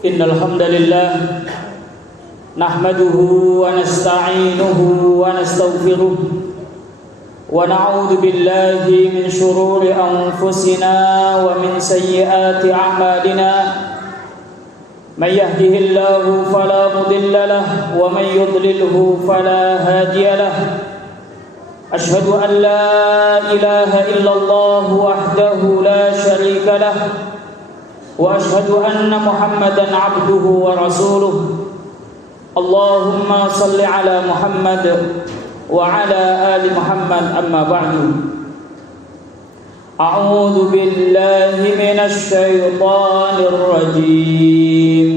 إن الحمد لله نحمده ونستعينه ونستغفره ونعوذ بالله من شرور أنفسنا ومن سيئات أعمالنا من يهده الله فلا مضل له ومن يضلله فلا هادي له أشهد أن لا إله إلا الله وحده لا شريك له وأشهد أن محمدا عبده ورسوله اللهم صل على محمد وعلى آل محمد أما بعد أعوذ بالله من الشيطان الرجيم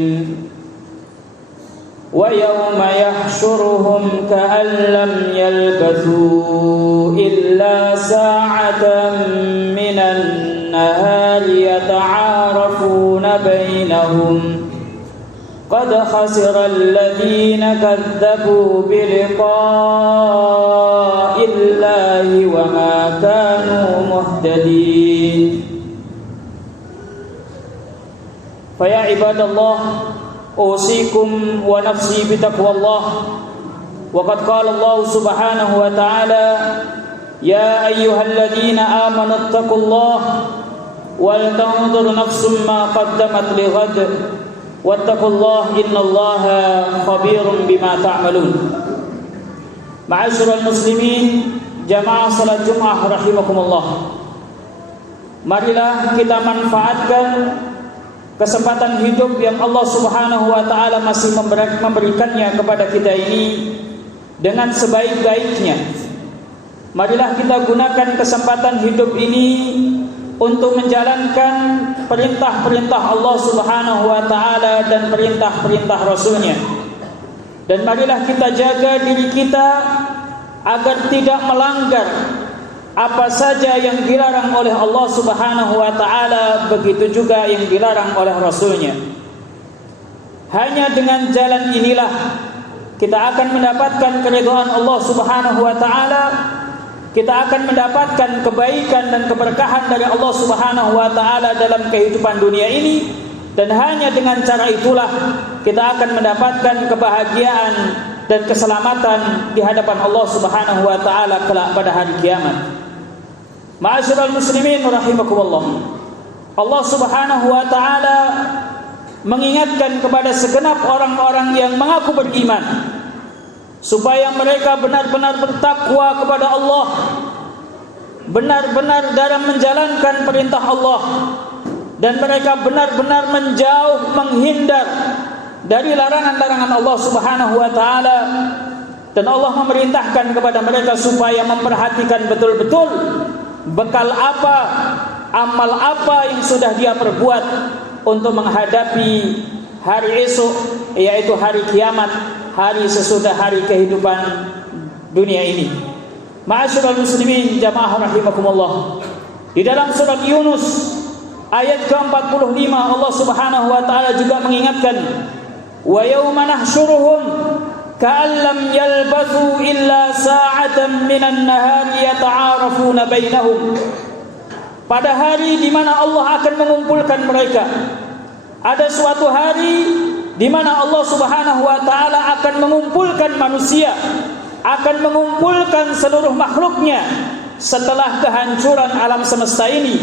ويوم يحشرهم كأن لم يلبثوا إلا ساعة من النهار يتعارفون بينهم قد خسر الذين كذبوا بلقاء الله وما كانوا مهتدين فيا عباد الله أوصيكم ونفسي بتقوى الله وقد قال الله سبحانه وتعالى يا أيها الذين آمنوا اتقوا الله ولتنظر نفس ما قدمت لغد واتقوا الله إن الله خبير بما تعملون. Ma'asyiral muslimin, jamaah salat Jumat rahimakumullah. Marilah kita manfaatkan kesempatan hidup yang Allah Subhanahu wa taala masih memberikannya kepada kita ini dengan sebaik-baiknya. Marilah kita gunakan kesempatan hidup ini untuk menjalankan perintah-perintah Allah Subhanahu wa taala dan perintah-perintah Rasul-Nya. Dan marilah kita jaga diri kita agar tidak melanggar apa saja yang dilarang oleh Allah Subhanahu wa taala, begitu juga yang dilarang oleh Rasul-Nya. Hanya dengan jalan inilah kita akan mendapatkan keridhaan Allah Subhanahu wa taala. Kita akan mendapatkan kebaikan dan keberkahan dari Allah Subhanahu wa taala dalam kehidupan dunia ini, dan hanya dengan cara itulah kita akan mendapatkan kebahagiaan dan keselamatan di hadapan Allah Subhanahu wa taala kelak pada hari kiamat. Ma'asyiral muslimin rahimakumullah. Allah Subhanahu wa taala mengingatkan kepada segenap orang-orang yang mengaku beriman supaya mereka benar-benar bertakwa kepada Allah, benar-benar dalam menjalankan perintah Allah, dan mereka benar-benar menjauh, menghindar dari larangan-larangan Allah Subhanahu wa taala. Dan Allah memerintahkan kepada mereka supaya memperhatikan betul-betul bekal apa, amal apa yang sudah dia perbuat untuk menghadapi hari esok, yaitu hari kiamat, hari sesudah hari kehidupan dunia ini. Ma'asyiral muslimin, jamaah rahimakumullah. Di dalam surat Yunus ayat ke-45 Allah Subhanahu wa taala juga mengingatkan, wa yauma nahsyuruhum ka'an lam yalbathu illa sa'atan minan nahari yata'arafuna bainahum. Pada hari di mana Allah akan mengumpulkan mereka, ada suatu hari di mana Allah Subhanahu wa taala akan mengumpulkan manusia, akan mengumpulkan seluruh makhluknya setelah kehancuran alam semesta ini,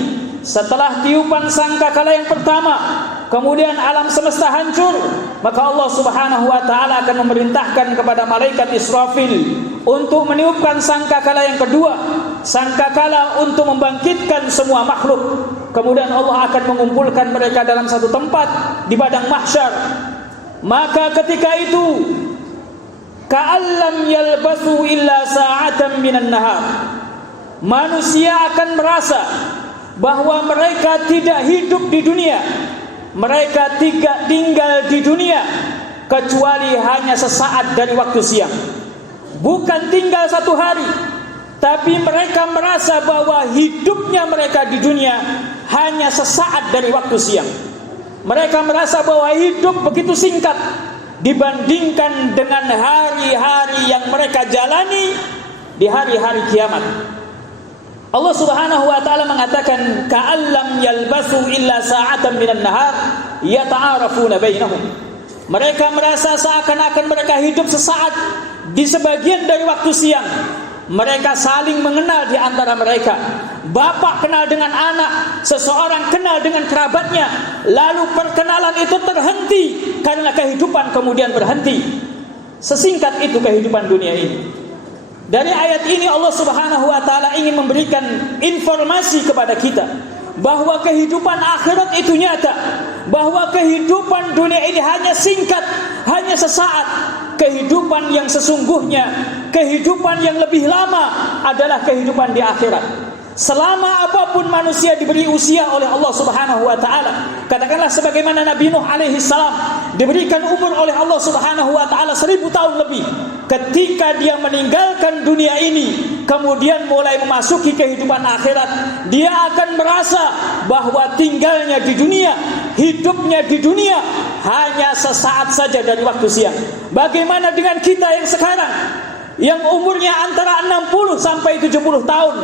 setelah tiupan sangkakala yang pertama, kemudian alam semesta hancur, maka Allah Subhanahu wa taala akan memerintahkan kepada malaikat Israfil untuk meniupkan sangkakala yang kedua, sangkakala untuk membangkitkan semua makhluk. Kemudian Allah akan mengumpulkan mereka dalam satu tempat di padang mahsyar. Maka ketika itu ka'allam yalbasu illa sa'atan minan nahar, manusia akan merasa bahwa mereka tidak hidup di dunia, mereka tidak tinggal di dunia kecuali hanya sesaat dari waktu siang. Bukan tinggal satu hari, tapi mereka merasa bahwa hidupnya mereka di dunia hanya sesaat dari waktu siang. Mereka merasa bahwa hidup begitu singkat dibandingkan dengan hari-hari yang mereka jalani di hari-hari kiamat. Allah Subhanahu wa taala mengatakan ka'allam yalbasu illa sa'atan minan nahar, yata'arafuna bainahum. Mereka merasa seakan-akan mereka hidup sesaat di sebagian dari waktu siang. Mereka saling mengenal di antara mereka. Bapak kenal dengan anak, seseorang kenal dengan kerabatnya, lalu perkenalan itu terhenti karena kehidupan kemudian berhenti. Sesingkat itu kehidupan dunia ini. Dari ayat ini Allah Subhanahu wa taala ingin memberikan informasi kepada kita bahwa kehidupan akhirat itu nyata, bahwa kehidupan dunia ini hanya singkat, hanya sesaat. Kehidupan yang sesungguhnya, kehidupan yang lebih lama adalah kehidupan di akhirat. Selama apapun manusia diberi usia oleh Allah Subhanahu wa taala, katakanlah sebagaimana Nabi Nuh alaihi salam diberikan umur oleh Allah Subhanahu wa taala 1000 tahun lebih. Ketika dia meninggalkan dunia ini, kemudian mulai memasuki kehidupan akhirat, dia akan merasa bahwa tinggalnya di dunia, hidupnya di dunia hanya sesaat saja dari waktu siang. Bagaimana dengan kita yang sekarang, yang umurnya antara 60 sampai 70 tahun?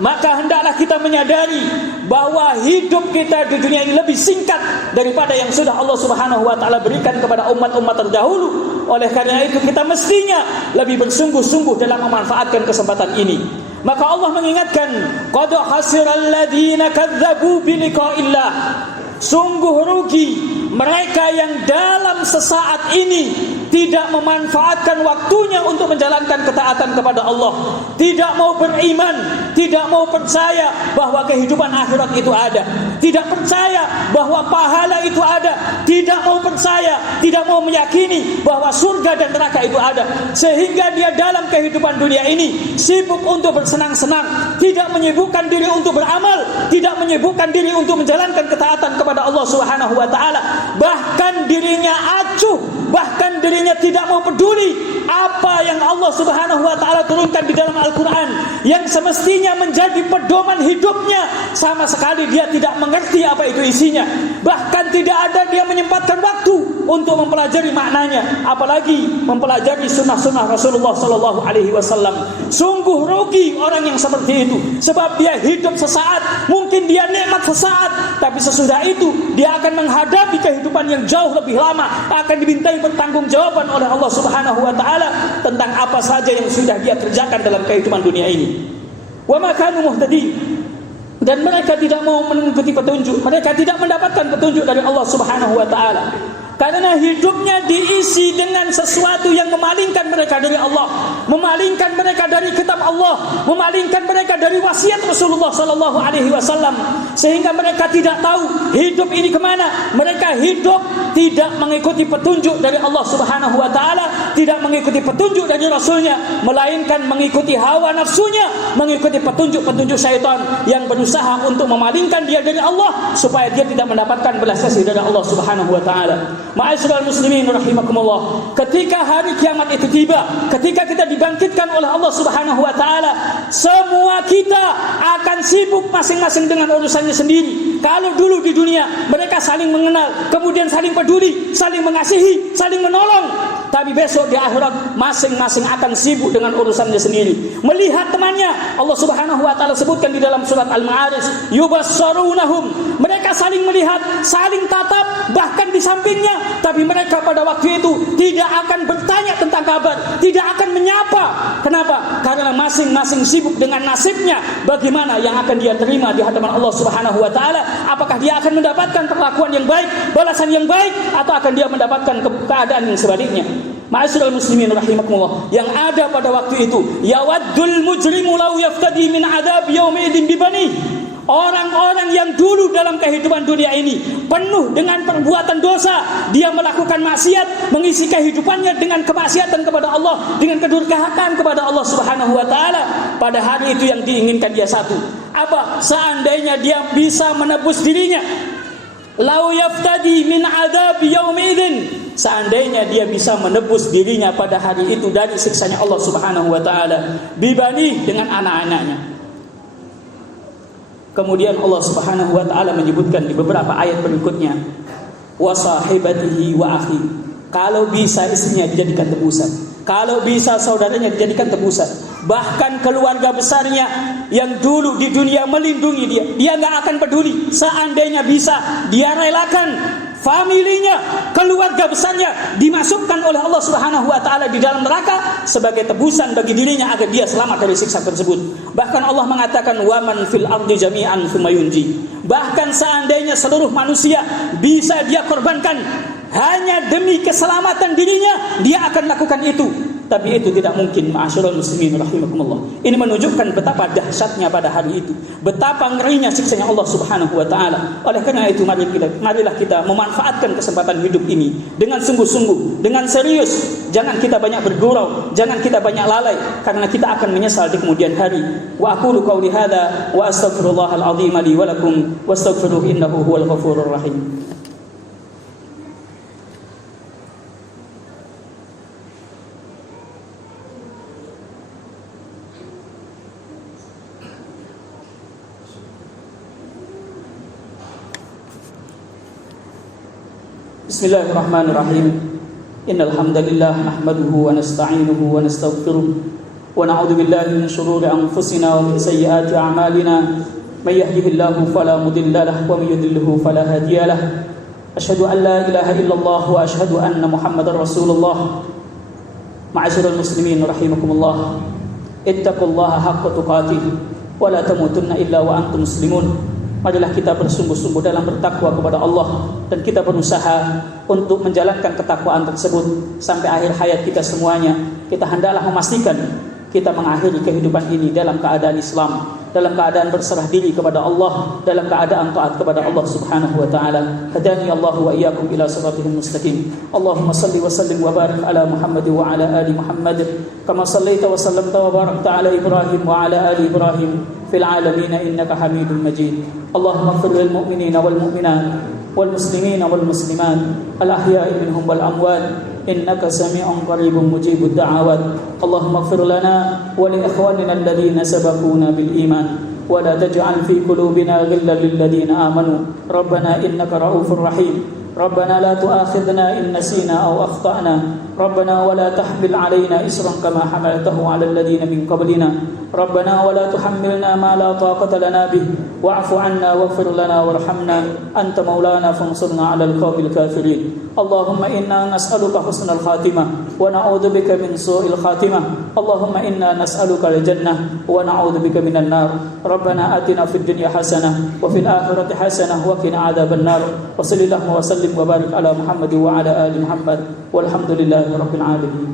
Maka hendaklah kita menyadari bahwa hidup kita di dunia ini lebih singkat daripada yang sudah Allah Subhanahu wa taala berikan kepada umat-umat terdahulu. Oleh karena itu kita mestinya lebih bersungguh-sungguh dalam memanfaatkan kesempatan ini. Maka Allah mengingatkan, qad khasiral ladzina kadzdzabu bi liqa'illah. Sungguh rugi mereka yang dalam sesaat ini tidak memanfaatkan waktunya untuk menjalankan ketaatan kepada Allah, tidak mau beriman, tidak mau percaya bahwa kehidupan akhirat itu ada, tidak percaya bahwa pahala itu ada, tidak mau percaya, tidak mau meyakini bahwa surga dan neraka itu ada, sehingga dia dalam kehidupan dunia ini sibuk untuk bersenang-senang, tidak menyibukkan diri untuk beramal, tidak menyibukkan diri untuk menjalankan ketaatan kepada Allah Subhanahu wa taala. Bahkan dirinya acuh, bahkan dirinya tidak mau peduli apa yang Allah Subhanahu wa taala turunkan di dalam Al-Qur'an yang semestinya menjadi pedoman hidupnya. Sama sekali dia tidak mengerti apa itu isinya. Bahkan tidak ada dia menyempatkan waktu untuk mempelajari maknanya, apalagi mempelajari sunnah-sunnah Rasulullah sallallahu alaihi wasallam. Sungguh rugi orang yang seperti itu, sebab dia hidup sesaat, mungkin dia nikmat sesaat, tapi sesudah itu dia akan menghadapi kehidupan yang jauh lebih lama, akan dimintai pertanggungjawaban oleh Allah Subhanahu wa taala tentang apa saja yang sudah dia kerjakan dalam kehidupan dunia ini. Wa ma kanu muhtadin, dan mereka tidak mau mengikuti petunjuk, mereka tidak mendapatkan petunjuk dari Allah Subhanahu wa taala. Karena hidupnya diisi dengan sesuatu yang memalingkan mereka dari Allah, memalingkan mereka dari kitab Allah, memalingkan mereka dari wasiat Rasulullah sallallahu alaihi wasallam, sehingga mereka tidak tahu hidup ini kemana. Mereka hidup tidak mengikuti petunjuk dari Allah Subhanahu wa taala, tidak mengikuti petunjuk dari Rasulnya, melainkan mengikuti hawa nafsunya, mengikuti petunjuk-petunjuk syaitan yang berusaha untuk memalingkan dia dari Allah supaya dia tidak mendapatkan belas kasih dari Allah Subhanahu wa taala. Ma'asyiral muslimin rahimakumullah, ketika hari kiamat itu tiba, ketika kita dibangkitkan oleh Allah Subhanahu wa taala, semua kita akan sibuk masing-masing dengan urusannya sendiri. Kalau dulu di dunia mereka saling mengenal, kemudian saling peduli, saling mengasihi, saling menolong, tapi besok di akhirat masing-masing akan sibuk dengan urusannya sendiri. Melihat temannya, Allah Subhanahu wa taala sebutkan di dalam surat Al-Ma'arij, yubassarunahum, mereka saling melihat, saling tatap, bahkan di sampingnya, tapi mereka pada waktu itu tidak akan bertanya tentang kabar, tidak akan menyapa. Kenapa? Karena masing-masing sibuk dengan nasibnya, bagaimana yang akan dia terima di hadapan Allah Subhanahu wa taala. Apakah dia akan mendapatkan perlakuan yang baik, balasan yang baik, atau akan dia mendapatkan keadaan yang sebaliknya. Ma'asyiral muslimin rahimakumullah, yang ada pada waktu itu, yawaddul mujrimu law yaftadi min adab yaumi idzin bibani. Orang-orang yang dulu dalam kehidupan dunia ini penuh dengan perbuatan dosa, dia melakukan maksiat, mengisi kehidupannya dengan kemaksiatan kepada Allah, dengan kedurhakaan kepada Allah Subhanahu wa taala. Pada hari itu yang diinginkan dia satu, apa? Seandainya dia bisa menebus dirinya, lau yaftadi min adab yaumidzin, seandainya dia bisa menebus dirinya pada hari itu dari siksanya Allah Subhanahu wa taala, bibani, dengan anak-anaknya. Kemudian Allah Subhanahu wa taala menyebutkan di beberapa ayat berikutnya, wa sahibatihi wa akhi, kalau bisa istrinya dijadikan tebusan, kalau bisa saudaranya dijadikan tebusan, bahkan keluarga besarnya yang dulu di dunia melindungi dia, dia enggak akan peduli. Seandainya bisa, dia relakan familinya, keluarga besarnya dimasukkan oleh Allah Subhanahu wa taala di dalam neraka sebagai tebusan bagi dirinya agar dia selamat dari siksa tersebut. Bahkan Allah mengatakan wa man fil ardi jami'an tsumma yunji. Bahkan seandainya seluruh manusia bisa dia korbankan hanya demi keselamatan dirinya, dia akan lakukan itu. Tapi itu tidak mungkin, ma'asyiral muslimin rahimakumullah. Ini menunjukkan betapa dahsyatnya pada hari itu, betapa ngerinya siksanya Allah Subhanahu wa taala. Oleh karena itu marilah kita memanfaatkan kesempatan hidup ini dengan sungguh-sungguh, dengan serius. Jangan kita banyak bergurau, jangan kita banyak lalai, karena kita akan menyesal di kemudian hari. Wa aqulu qauli hadza wa astaghfirullahal azim li wa lakum wastaghfiruhu innahu huwal ghafurur rahim. Bismillahirrahmanirrahim. Innal hamdalillah nahmaduhu wa nasta'inuhu wa nastaghfiruh wa na'udzu billahi min shururi anfusina wa min sayyiati a'malina. May yahdihillahu fala mudilla lahu wa may yudlilhu fala hadiya lahu. Asyhadu an la ilaha illallah wa asyhadu anna Muhammadar Rasulullah. Ma'asyiral muslimin rahimakumullah. Ittaqullaha haqqa tuqatih wa la tamutunna illa wa antum muslimun. Marilah kita bersungguh-sungguh dalam bertakwa kepada Allah, dan kita berusaha untuk menjalankan ketakwaan tersebut sampai akhir hayat kita semuanya. Kita hendaklah memastikan kita mengakhiri kehidupan ini dalam keadaan Islam, dalam keadaan berserah diri kepada Allah, dalam keadaan taat kepada Allah Subhanahu wa taala. Hadani Allah wa iyyakum ila siratal mustaqim. Allahumma shalli wa sallim wa barik ala Muhammad wa ala ali Muhammad kama shallaita wa sallamta wa barakta ala Ibrahim wa ala ali Ibrahim fil alamin innaka Hamidum Majid. Allahumma ighfir lil mu'minina wal mu'minat wal muslimina wal muslimat al ahya'i minhum wal amwat innaka sami'un qaribun mujibud da'awat. Allahumma ighfir lana wa li ikhwanina alladhina sabaquna bil iman wa la taj'al fi qulubina ghillan lil ladzina amanu rabbana innaka ra'ufur rahim. ربنا لا تؤاخذنا إن نسينا أو أخطأنا ربنا ولا تحمل علينا إصرا كما حملته على الذين من قبلنا ربنا ولا تحملنا ما لا طاقة لنا به واعف عنا واغفر لنا وارحمنا أنت مولانا فانصرنا على القوم الكافرين اللهم إنا نسألك حسن الخاتمة ونعوذ بك من سوء الخاتمة اللهم إنا نسألك الجنة ونعوذ بك من النار ربنا آتنا في الدنيا حسنة وفي الآخرة حسنة وقنا عذاب النار وصل اللهم وسلم وبارك على محمد وعلى آل محمد والحمد لله رب العالمين.